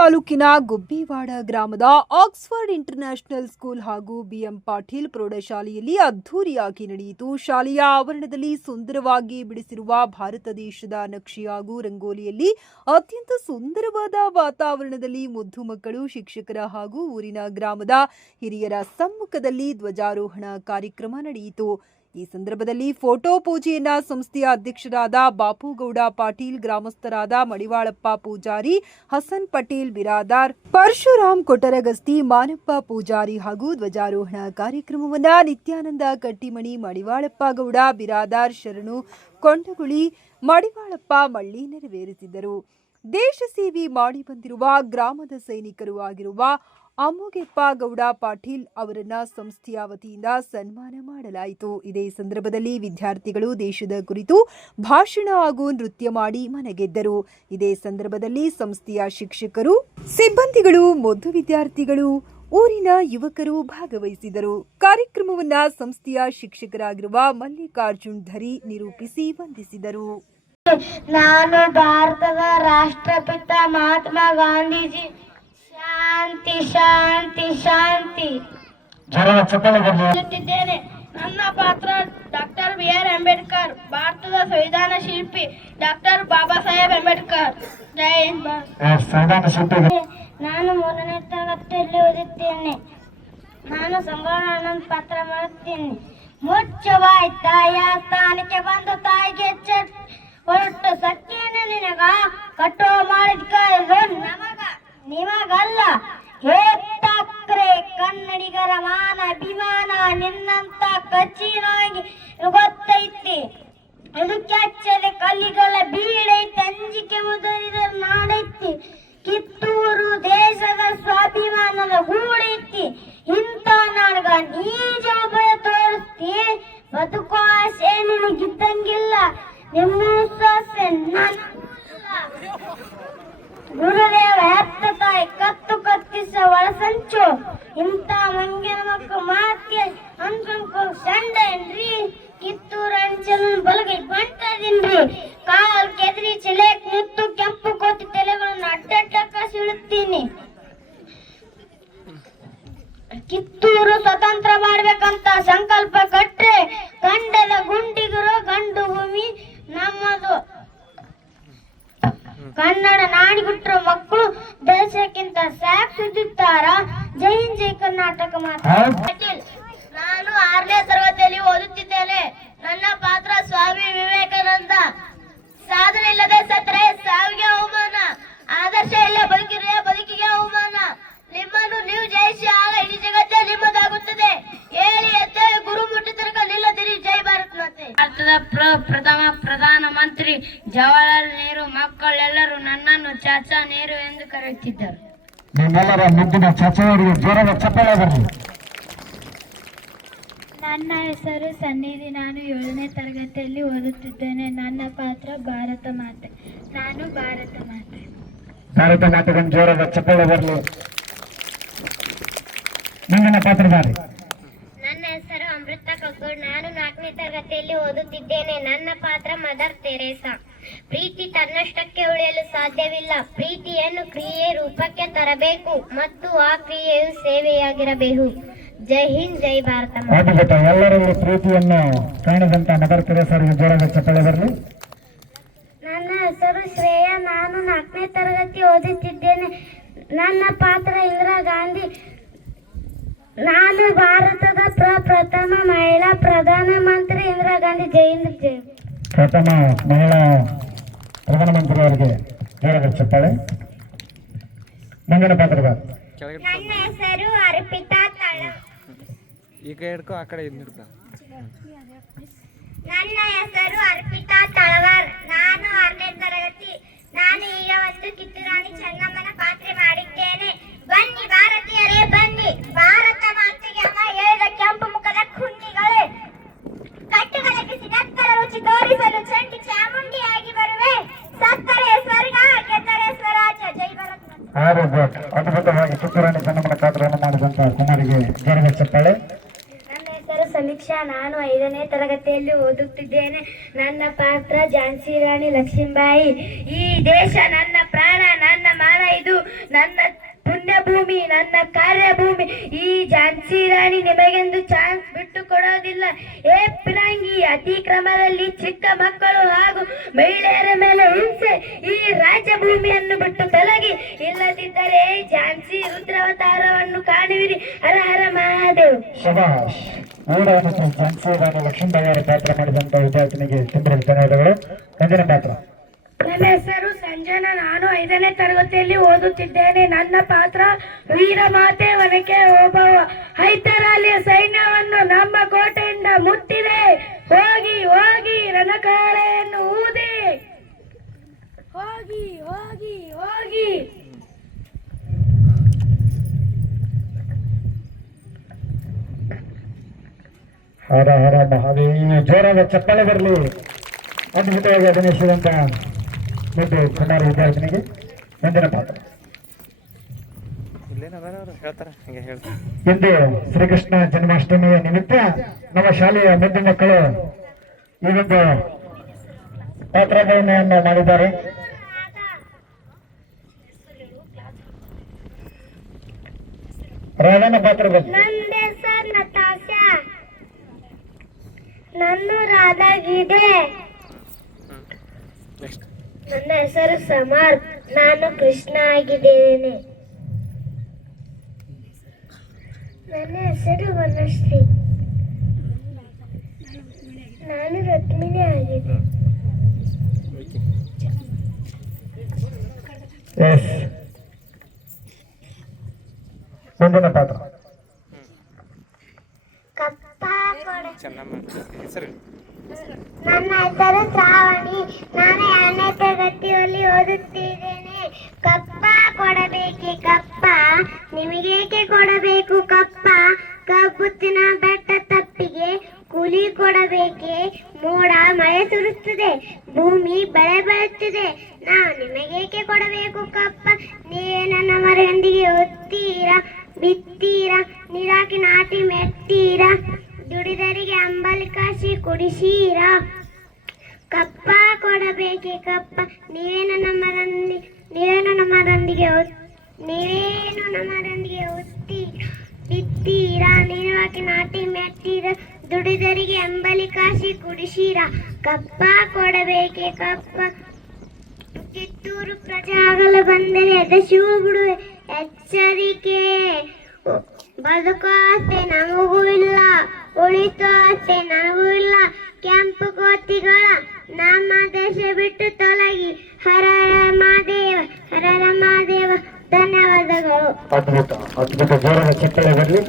ತಾಲೂಕಿನ ಗುಬ್ಬಿವಾಡ ಗ್ರಾಮದ Oxford international school ಹಾಗೂ ಬಿಎಂ ಪಾಟೀಲ್ ಪ್ರೌಢಶಾಲೆಯಲ್ಲಿ ಅದ್ಧೂರಿಯಾಗಿ ನಡೆಯಿತು. ಶಾಲೆಯ ಆವರಣದಲ್ಲಿ ಸುಂದರವಾಗಿ ಬಿಡಿಸಿರುವ ಭಾರತ ದೇಶದ ನಕ್ಷೆ ಹಾಗೂ ರಂಗೋಲಿಯಲ್ಲಿ ಅತ್ಯಂತ ಸುಂದರವಾದ ವಾತಾವರಣದಲ್ಲಿ ಮುದ್ದು ಮಕ್ಕಳು, ಶಿಕ್ಷಕರ ಹಾಗೂ ಊರಿನ ಗ್ರಾಮದ ಹಿರಿಯರ ಸಮ್ಮುಖದಲ್ಲಿ ಧ್ವಜಾರೋಹಣ ಕಾರ್ಯಕ್ರಮ ನಡೆಯಿತು. ಈ ಸಂದರ್ಭದಲ್ಲಿ ಫೋಟೋ ಪೂಜೆಯನ್ನ ಸಂಸ್ಥೆಯ ಅಧ್ಯಕ್ಷರಾದ ಬಾಪುಗೌಡ ಪಾಟೀಲ್, ಗ್ರಾಮಸ್ಥರಾದ ಮಡಿವಾಳಪ್ಪ ಪೂಜಾರಿ, ಹಸನ್ ಪಟೇಲ್, ಬಿರಾದಾರ್, ಪರಶುರಾಮ್ ಕೊಟರಗಸ್ತಿ, ಮಾನಪ್ಪ ಪೂಜಾರಿ ಹಾಗೂ ಧ್ವಜಾರೋಹಣ ಕಾರ್ಯಕ್ರಮವನ್ನ ನಿತ್ಯಾನಂದ ಕಟ್ಟಿಮಣಿ, ಮಡಿವಾಳಪ್ಪ ಗೌಡ, ಬಿರಾದಾರ್, ಶರಣು, ಕೊಂಡಗುಳಿ, ಮಡಿವಾಳಪ್ಪ ಮಳ್ಳಿ ನೆರವೇರಿಸಿದರು. ದೇಶ ಸೇವೆ ಮಾಡಿ ಬಂದಿರುವ ಗ್ರಾಮದ ಸೈನಿಕರು ಆಗಿರುವ ಅಮ್ಮುಗೆಪ್ಪ ಗೌಡ ಪಾಟೀಲ್ ಅವರನ್ನ ಸಂಸ್ಥೆಯ ವತಿಯಿಂದ ಸನ್ಮಾನ ಮಾಡಲಾಯಿತು. ಇದೇ ಸಂದರ್ಭದಲ್ಲಿ ವಿದ್ಯಾರ್ಥಿಗಳು ದೇಶದ ಕುರಿತು ಭಾಷಣ ಹಾಗೂ ನೃತ್ಯ ಮಾಡಿ ಮನಗೆದ್ದರು. ಇದೇ ಸಂದರ್ಭದಲ್ಲಿ ಸಂಸ್ಥೆಯ ಶಿಕ್ಷಕರು, ಸಿಬ್ಬಂದಿಗಳು ಮೊದ್ದು ವಿದ್ಯಾರ್ಥಿಗಳು, ಊರಿನ ಯುವಕರು ಭಾಗವಹಿಸಿದರು. ಕಾರ್ಯಕ್ರಮವನ್ನ ಸಂಸ್ಥೆಯ ಶಿಕ್ಷಕರಾಗಿರುವ ಮಲ್ಲಿಕಾರ್ಜುನ್ ಧರಿ ನಿರೂಪಿಸಿ ವಂದಿಸಿದರು. ನಾನು ಭಾರತದ ರಾಷ್ಟ್ರಪಿತ ಮಹಾತ್ಮ ಗಾಂಧೀಜಿ ಶಾಂತಿ ಶಾಂತಿ ಶಾಂತಿ. ಹೇಳುತ್ತಿದ್ದೇನೆ ನನ್ನ ಪಾತ್ರ ಡಾಕ್ಟರ್ ಬಿ ಆರ್ ಅಂಬೇಡ್ಕರ್ ಭಾರತದ ಸಂವಿಧಾನ ಶಿಲ್ಪಿ ಡಾಕ್ಟರ್ ಬಾಬಾ ಸಾಹೇಬ್ ಅಂಬೇಡ್ಕರ್. ಜೈ ಹಿಂದ್ ನಾನು ಮೂರನೇ ತರಗತಿಯಲ್ಲಿ ಓದುತ್ತೇನೆ ನಾನು ಆನಂದ್ ಪಾತ್ರ ಮಾಡುತ್ತೇನೆ ಮುಚ್ಚವಾಯ್ ತಾಯ ಸ್ಥಾನಕ್ಕೆ ಬಂದು ತಾಯಿಗೆ ಚಟ್ ಹೊರಟು ಸತ್ಯನ ನಿನಗ ಕಟ್ಟೋ ಮಾಡಿದ ನಿಮಗಲ್ಲ. ಹೇ ಕನ್ನಡಿಗರ ಮಾನ ಅಭಿಮಾನ ನಿನ್ನಂತ ಕಚ್ಚಿನಾಗಿ ಗೊತ್ತೈತಿ. ಇದು ಕಲಿಗಳ ಬೀಳೈತಿ ಅಂಜಿಕೆ ಮುದರಿದ ನಾಡೈತಿ. ಕಿತ್ತೂರು ಕಿತ್ತೂರು ಸ್ವತಂತ್ರ ಮಾಡ್ಬೇಕಂತ ಸಂಕಲ್ಪ ಕಟ್ರೆ ಗಂಡದ ಗುಂಡಿಗರು ಗಂಡು ಭೂಮಿ ನಮ್ಮದು. ಕನ್ನಡ ನಾಡಿಬಿಟ್ರು ಮಕ್ಕಳು ದೇಶಕ್ಕಿಂತ ಸಾಕ್ ಸುದ್ದಿತ್ತಾರ ಜೈ ಜೈ ಕರ್ನಾಟಕ ಪಾಟೀಲ್, ನಾನು ಆರನೇ ತರಗತಿಯಲ್ಲಿ ಓದುತ್ತಿದ್ದೇನೆ. ನನ್ನ ಪಾತ್ರ ಸ್ವಾಮಿ ವಿವೇಕಾನಂದ. ಸಾಧನೆ ಇಲ್ಲದೆ ಸತ್ತರೆ ಸಾವಿಗೆ ಅವಮಾನ. ಆದರ್ಶ ಇಲ್ಲ ಬದುಕಿದ್ರೆ ಬದುಕಿಗೆ ಅವಮಾನ. ಜವಾಹರಲಾಲ್ ನೆಹರು ಮಕ್ಕಳೆಲ್ಲರೂ ನನ್ನನ್ನು ಚಾಚಾ ನೆಹರು ಎಂದು ಕರೆಯುತ್ತಿದ್ದರು. ನಿಮ್ಮೆಲ್ಲರ ಮುದ್ದಿನ ಚಾಚಾವರಿಗೆ ಜೋರಾದ ಚಪ್ಪಾಳೆ ಬರಲಿ ನನ್ನ ಹೆಸರು ಸನ್ನಿಧಿ. ನಾನು ಏಳನೇ ತರಗತಿಯಲ್ಲಿ ಓದುತ್ತಿದ್ದೇನೆ. ನನ್ನ ಪಾತ್ರ ಭಾರತ ಮಾತೆ. ನಾನು ಭಾರತ ಮಾತೆ. ಭಾರತ ಮಾತೆಗೊಂದು ಜೋರಾದ ಚಪ್ಪಾಳೆ ಬರಲಿ ಮುಂದಿನ ಪಾತ್ರಧಾರಿ. ನನ್ನ ಹೆಸರು ಅಮೃತ ಕಗ್ಗೋಡ್ ನಾನು ನಾಲ್ಕನೇ ತರಗತಿಯಲ್ಲಿ ಓದುತ್ತಿದ್ದೇನೆ. ನನ್ನ ಪಾತ್ರ ಮದರ್ ತೆರೇಸಾ. ಪ್ರೀತಿ ತನ್ನಷ್ಟಕ್ಕೆ ಉಳಿಯಲು ಸಾಧ್ಯವಿಲ್ಲ. ಪ್ರೀತಿಯನ್ನು ಕ್ರಿಯೆ ರೂಪಕ್ಕೆ ತರಬೇಕು ಮತ್ತು ಆ ಕ್ರಿಯೆಯು ಸೇವೆಯಾಗಿರಬೇಕು. ಜೈ ಹಿಂದ್ ಜೈ ಭಾರತ ಎಲ್ಲರಲ್ಲಿ ಪ್ರೀತಿಯನ್ನು ಕಾಣದಂತಹ ನಗರ ಜೋರಾದ ಚಪ್ಪಾಳೆ ಬರಲಿ. ನನ್ನ ಹೆಸರು ಶ್ರೇಯಾ. ನಾನು ನಾಲ್ಕನೇ ತರಗತಿ ಓದುತ್ತಿದ್ದೇನೆ. ನನ್ನ ಪಾತ್ರ ಇಂದಿರಾ ಗಾಂಧಿ. ನಾನು ಭಾರತದ ಪ್ರಪ್ರಥಮ ಮಹಿಳಾ ಪ್ರಧಾನಮಂತ್ರಿ ಇಂದಿರಾ ಗಾಂಧಿ. ಜೈ ಹಿಂದ್ ಜೈ. ಪ್ರಥಮ ಮಹಿಳಾ ಪ್ರಧಾನಮಂತ್ರಿ ಅವರಿಗೆ ಜೋರಾದ ಚಪ್ಪಾಳೆ ಮುಂದಿನ ಪಾತ್ರಧಾರಿ ನನ್ನ ಹೆಸರು ಅರ್ಪಿತಾ ತಳ ಈ ಕಡೆ ಹಿಡ್ಕೊ ಆ ಕಡೆ ಇದ್ ಹಿಡ್ಕೊ ನನ್ನ ಹೆಸರು ಅರ್ಪಿತಾ ತಳವಾರ್ ನಾನು ಆರನೇ ತರಗತಿ ನಾನು ಈಗ ಒಂದು ಕಿತ್ತೂರಾಣಿ ಚೆನ್ನಮ್ಮನ ಪಾತ್ರೆ ಮಾಡಿದ್ದೇನೆ ಬನ್ನಿ ಭಾರತೀಯರೇ ಪಾತ್ರವನ್ನು ಮಾಡಿದಂತ ಕುಮಾರಿಗೆ ಗೌರವ ನನ್ನ ಹೆಸರು ಸಮೀಕ್ಷಾ. ನಾನು ಐದನೇ ತರಗತಿಯಲ್ಲಿ ಓದುತ್ತಿದ್ದೇನೆ. ನನ್ನ ಪಾತ್ರ ಝಾನ್ಸಿ ರಾಣಿ ಲಕ್ಷ್ಮೀಬಾಯಿ. ಈ ದೇಶ ನನ್ನ ಪ್ರಾಣ, ನನ್ನ ಮಾನ ಇದು. ನನ್ನ ಪುಣ್ಯಭೂಮಿ, ನನ್ನ ಕಾರ್ಯಭೂಮಿ. ಈ ಝಾನ್ಸಿ ರಾಣಿ ನಿಮಗೆಂದು ಚಾನ್ಸ್ ಬಿಟ್ಟು ಕೊಡೋದಿಲ್ಲ. ಏ ಪಿರಂಗಿ ಅತಿಕ್ರಮದಲ್ಲಿ ಚಿಕ್ಕ ಮಕ್ಕಳು ಹಾಗೂ ಮಹಿಳೆಯರ ಮೇಲೆ ಹಿಂಸೆ ಈ ರಾಜ್ಯ ಭೂಮಿಯನ್ನು ಬಿಟ್ಟು ತೊಲಗಿ. ಇಲ್ಲದಿದ್ದರೆ ಝಾನ್ಸಿ ರುದ್ರಾವತಾರವನ್ನು ಕಾಣುವಿರಿ. ಹರ ಹರ ಮಹಾದೇವ್. ಶಭಾಷ್ ಝಾನ್ಸಿ ರಾಣಿ ಲಕ್ಷ್ಮೀಬಾಯಿ ಪಾತ್ರ ಮಾಡಿದಂತ ವಿದ್ಯಾರ್ಥಿನಿಗೆ ತುಂಬ ಧನ್ಯವಾದಗಳು ಮುಂದಿನ ಪಾತ್ರ. ಸಂಜನಾ ನಾನು ಐದನೇ ತರಗತಿಯಲ್ಲಿ ಓದುತ್ತಿದ್ದೇನೆ. ನನ್ನ ಪಾತ್ರ ವೀರಮಾತೆ ಒನಕೆ ಓಬವ್ವ ಹೈದರಾಲಿಯ ಸೈನ್ಯವನ್ನು ನಮ್ಮ ಕೋಟೆಯಿಂದ ಮುಟ್ಟಿದೆ. ಹೋಗಿ ಹೋಗಿ ರಣಕಾಳೆಯನ್ನು ಊದಿ. ಹೋಗಿ ಹೋಗಿ ಹೋಗಿ. ಹರ ಹರ ಮಹಾದೇವಿ ಜೋರಾದ ಚಪ್ಪಳೆ ಬರಲಿ. ಅದ್ಭುತವಾಗಿ ಅಭಿನಯಿಸಿದಂತ ಮುದ್ದು ಕುಮಾರ ವಿದ್ಯಾರ್ಥಿನಿಗೆ ಮುಂದಿನ ಪಾತ್ರ. ಇಲ್ಲೇನದಾರ ಅವ್ರು? ಹೇಳ್ತಾರೆ ಹಂಗೆ ಹೇಳ್ತಾರೆ. ಇಂದು ಶ್ರೀಕೃಷ್ಣ ಜನ್ಮಾಷ್ಟಮಿಯ ನಿಮಿತ್ತ ನಮ್ಮ ಶಾಲೆಯ ಮುದ್ದು ಮಕ್ಕಳು ಈ ಒಂದು ಪಾತ್ರಾಭಿನಯನ್ನು ಮಾಡಿದ್ದಾರೆ. ರಾಧನ ಪಾತ್ರ ನನ್ನ ರಾಧಾಗಿದೆ. ನನ್ನ ಹೆಸರು ಸಮರ್. ನಾನು ಕೃಷ್ಣ ಆಗಿದ್ದೇನೆ. ನನ್ನ ಹೆಸರು ವನಶ್ರೀ. ನಾನು ರತ್ಮಿನಿ ಆಗಿದೆ ಎಸ್ ಮುಂದಿನ ಪಾತ್ರ. ಕಪ್ಪ ಚೆನ್ನಮ್ಮ ಹೆಸರು? ನನ್ನ ಹೆಸರು ಶ್ರಾವಣಿ. ನಾನು ಎರಡನೇ ತರಗತಿಯಲ್ಲಿ ಓದುತ್ತಿದ್ದೇನೆ. ಕಪ್ಪ ಕೊಡಬೇಕೆ ಕಪ್ಪ? ನಿಮಗೇಕೆ ಕೊಡಬೇಕು ಕಪ್ಪ? ಕಬ್ಬುತ್ತಿನ ಬೆಟ್ಟ ತಪ್ಪಿಗೆ ಕೂಲಿ ಕೊಡಬೇಕೆ? ಮೋಡ, ಮಳೆ ಸುರಿಸುತ್ತದೆ ಭೂಮಿ ಬೆಳೆ ಬೆಳೆಯುತ್ತಿದೆ ನಾವು ನಿಮಗೇಕೆ ಕೊಡಬೇಕು ಕಪ್ಪ? ನೀವೇ ನನ್ನ ಮರೆಯೊಂದಿಗೆ ಒತ್ತೀರಾ, ಬಿತ್ತೀರಾ? ನೀರಾಕಿ ನಾಟಿ ದುಡಿದರಿಗೆ ಅಂಬಲಿ ಕುಡಿಸೀರಾ? ಕಪ್ಪ ಕೊಡಬೇಕೆ ಕಪ್ಪ? ನೀವೇನು ನಮ್ಮರೊಂದಿ ನೀವೇನು ನಮ್ಮರೊಂದಿಗೆ ಒತ್- ನೀವೇನು ನಮ್ಮರೊಂದಿಗೆ ಒತ್ತಿ ಬಿತ್ತೀರಾ ನೀರು ಹಾಕಿ ನಾಟಿ ಮೆತ್ತೀರ ದುಡಿದರಿಗೆ ಅಂಬಲಿ ಕಾಸಿ ಕುಡಿಸೀರಾ? ಕಪ್ಪ ಕೊಡಬೇಕೆ ಕಪ್ಪ? ಕಿತ್ತೂರು ಪ್ರಜಾಗಲ ಬಂದರೆ ಎದಶಿವು ಬಿಡು, ಎಚ್ಚರಿಕೆ. ಬದುಕೋ ಆಸೆ ನಮಗೂ ಇಲ್ಲ. ಉಳಿತೋ ಆಸೆ ನನಗೂ ಇಲ್ಲ ಕೆಂಪು ಕೋತಿಗಳ ನಮ್ಮ ದೇಶ ಬಿಟ್ಟು ತೊಲಗಿ. ಹರ ಮಹಾದೇವ ಹರ ಮಹಾದೇವ. ಧನ್ಯವಾದಗಳು. ಅದ್ಭುತ ಅದ್ಭುತ. ಜೋರಾದ ಚಪ್ಪಾಳೆ ಬರಲಿ